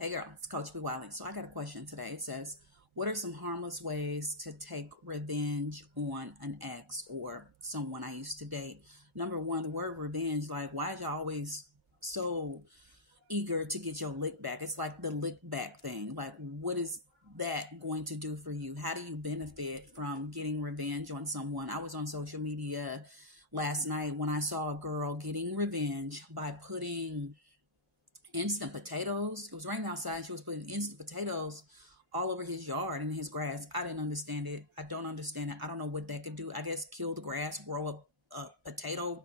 Hey girl, it's Coach B. Wiley. So I got a question today. It says, what are some harmless ways to take revenge on an ex or someone I used to date? Number one, the word revenge, like, why is y'all always so eager to get your lick back? It's like the lick back thing. Like, what is that going to do for you? How do you benefit from getting revenge on someone? I was on social media last night when I saw a girl getting revenge by putting instant potatoes. It was raining outside. She was putting instant potatoes all over his yard and his grass. I didn't understand it. I don't understand it. I don't know what that could do. I guess kill the grass, grow up a potato.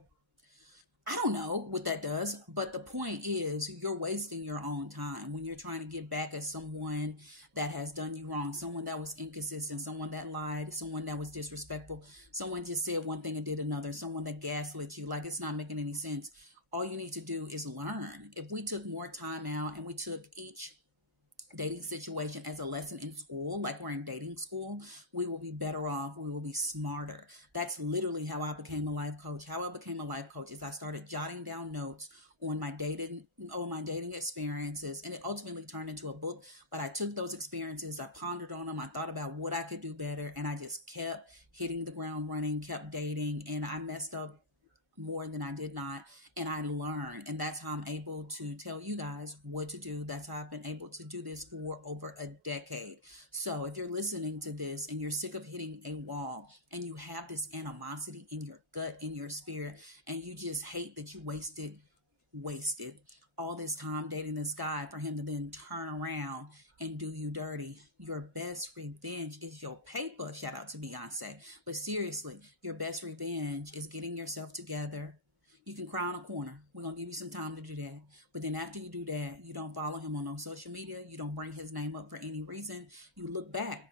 I don't know what that does, but the point is you're wasting your own time when you're trying to get back at someone that has done you wrong, someone that was inconsistent, someone that lied, someone that was disrespectful, someone just said one thing and did another, someone that gaslit you. Like, it's not making any sense. All you need to do is learn. If we took more time out and we took each dating situation as a lesson in school, like we're in dating school, we will be better off. We will be smarter. That's literally how I became a life coach. How I became a life coach is I started jotting down notes on my dating experiences, and it ultimately turned into a book. But I took those experiences, I pondered on them, I thought about what I could do better, and I just kept hitting the ground running, kept dating, and I messed up more than I did not. And I learned. And that's how I'm able to tell you guys what to do. That's how I've been able to do this for over a decade. So if you're listening to this and you're sick of hitting a wall and you have this animosity in your gut, in your spirit, and you just hate that you wasted all this time dating this guy for him to then turn around and do you dirty. Your best revenge is your paper. Shout out to Beyonce. But seriously, your best revenge is getting yourself together. You can cry on a corner. We're going to give you some time to do that. But then after you do that, you don't follow him on no social media. You don't bring his name up for any reason. You look back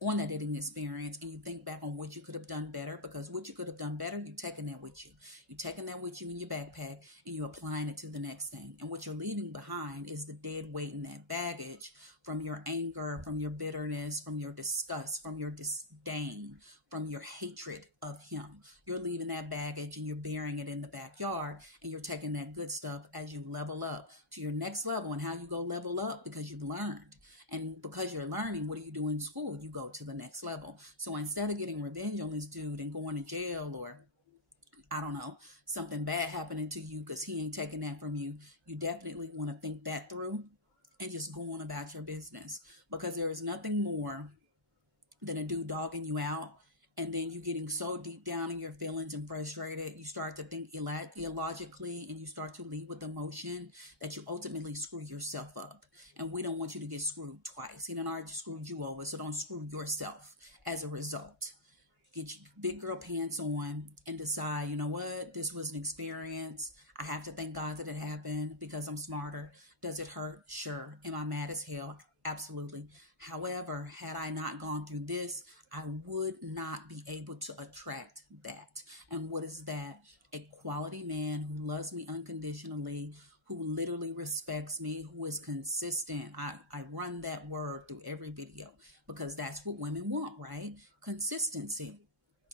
on that dating experience and you think back on what you could have done better, because what you could have done better, you're taking that with you. You're taking that with you in your backpack and you're applying it to the next thing. And what you're leaving behind is the dead weight and that baggage from your anger, from your bitterness, from your disgust, from your disdain, from your hatred of him. You're leaving that baggage and you're burying it in the backyard, and you're taking that good stuff as you level up to your next level. And how you go level up? Because you've learned. And because you're learning, what do you do in school? You go to the next level. So instead of getting revenge on this dude and going to jail, or I don't know, something bad happening to you because he ain't taking that from you, you definitely want to think that through and just go on about your business. Because there is nothing more than a dude dogging you out, and then you getting so deep down in your feelings and frustrated, you start to think illogically, and you start to lead with emotion, that you ultimately screw yourself up. And we don't want you to get screwed twice. He done already screwed you over, so don't screw yourself as a result. Get your big girl pants on and decide, you know what, this was an experience. I have to thank God that it happened because I'm smarter. Does it hurt? Sure. Am I mad as hell? Absolutely. However, had I not gone through this, I would not be able to attract that. And what is that? A quality man who loves me unconditionally, who literally respects me, who is consistent. I run that word through every video because that's what women want, right? Consistency.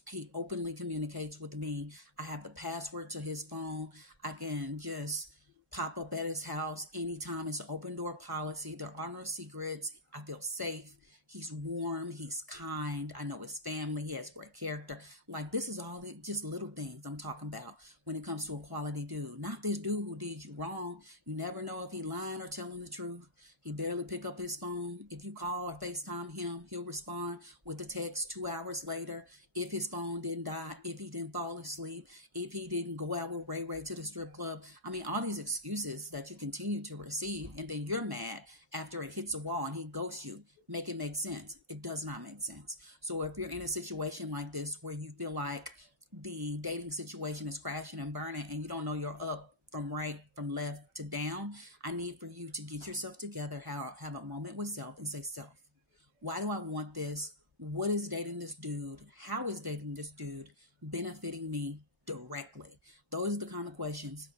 He openly communicates with me. I have the password to his phone. I can just pop up at his house anytime. It's an open door policy. There are no secrets. I feel safe. He's warm. He's kind. I know his family. He has great character. Like, this is all just little things I'm talking about when it comes to a quality dude. Not this dude who did you wrong. You never know if he lying or telling the truth. He barely pick up his phone. If you call or FaceTime him, he'll respond with a text 2 hours later. If his phone didn't die, if he didn't fall asleep, if he didn't go out with Ray Ray to the strip club. I mean, all these excuses that you continue to receive, and then you're mad after it hits a wall and he ghosts you. Make it make sense. It does not make sense. So if you're in a situation like this where you feel like the dating situation is crashing and burning and you don't know you're up from right, from left to down, I need for you to get yourself together, have a moment with self and say, self, why do I want this? What is dating this dude? How is dating this dude benefiting me directly? Those are the kind of questions,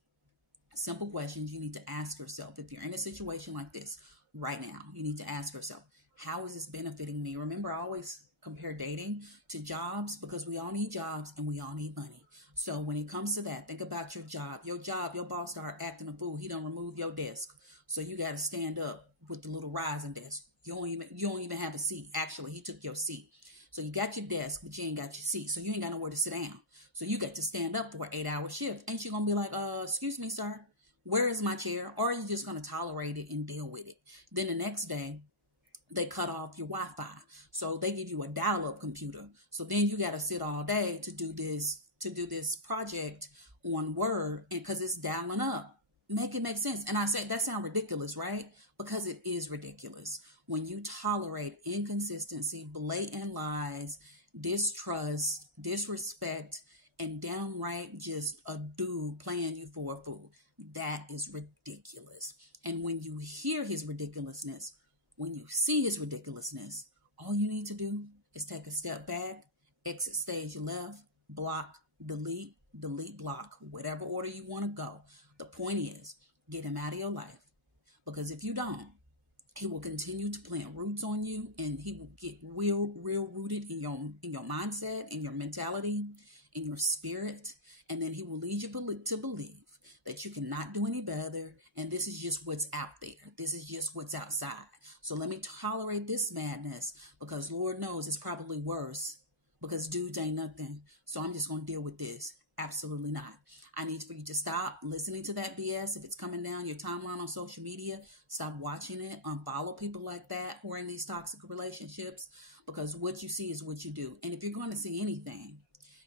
simple questions you need to ask yourself. If you're in a situation like this right now, you need to ask yourself, how is this benefiting me? Remember, I always compare dating to jobs because we all need jobs and we all need money. So when it comes to that, think about your job. Your job, your boss start acting a fool. He don't remove your desk. So you got to stand up with the little rising desk. You don't even have a seat. Actually, he took your seat. So you got your desk, but you ain't got your seat. So you ain't got nowhere to sit down. So you got to stand up for an 8-hour shift. Ain't you gonna be like, excuse me, sir, where is my chair? Or are you just gonna tolerate it and deal with it? Then the next day, they cut off your Wi-Fi. So they give you a dial-up computer. So then you got to sit all day to do this project on Word, and because it's dialing up. Make it make sense. And I said that sounds ridiculous, right? Because it is ridiculous. When you tolerate inconsistency, blatant lies, distrust, disrespect, and downright just a dude playing you for a fool, that is ridiculous. And when you hear his ridiculousness, when you see his ridiculousness, all you need to do is take a step back, exit stage left, block, delete, block, whatever order you want to go. The point is, get him out of your life. Because if you don't, he will continue to plant roots on you, and he will get real rooted in your mindset, in your mentality, in your spirit. And then he will lead you to believe that you cannot do any better, and this is just what's out there. This is just what's outside. So let me tolerate this madness, because Lord knows it's probably worse, because dudes ain't nothing. So I'm just going to deal with this. Absolutely not. I need for you to stop listening to that BS. If it's coming down your timeline on social media, stop watching it. Unfollow people like that who are in these toxic relationships, because what you see is what you do. And if you're going to see anything,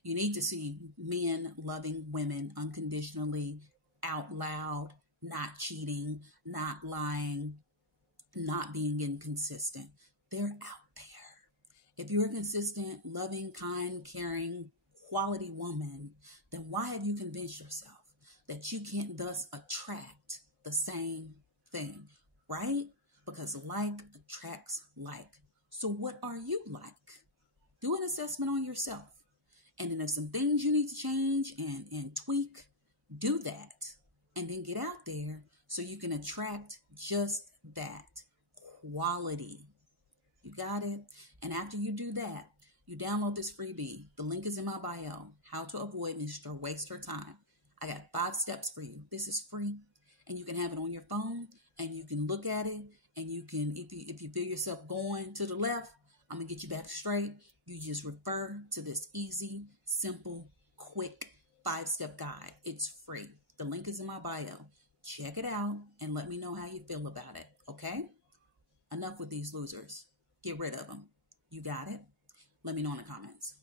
you need to see men loving women unconditionally, out loud, not cheating, not lying, not being inconsistent. They're out there. If you're a consistent, loving, kind, caring, quality woman, then why have you convinced yourself that you can't thus attract the same thing, right? Because like attracts like. So what are you like? Do an assessment on yourself. And then if some things you need to change and tweak, do that. And then get out there so you can attract just that quality. You got it? And after you do that, you download this freebie. The link is in my bio. How to avoid Mr. Waste Her Time. I got 5 steps for you. This is free. And you can have it on your phone, and you can look at it, and you can, if you feel yourself going to the left, I'm going to get you back straight. You just refer to this easy, simple, quick 5-step guide. It's free. The link is in my bio. Check it out and let me know how you feel about it, okay? Enough with these losers. Get rid of them. You got it? Let me know in the comments.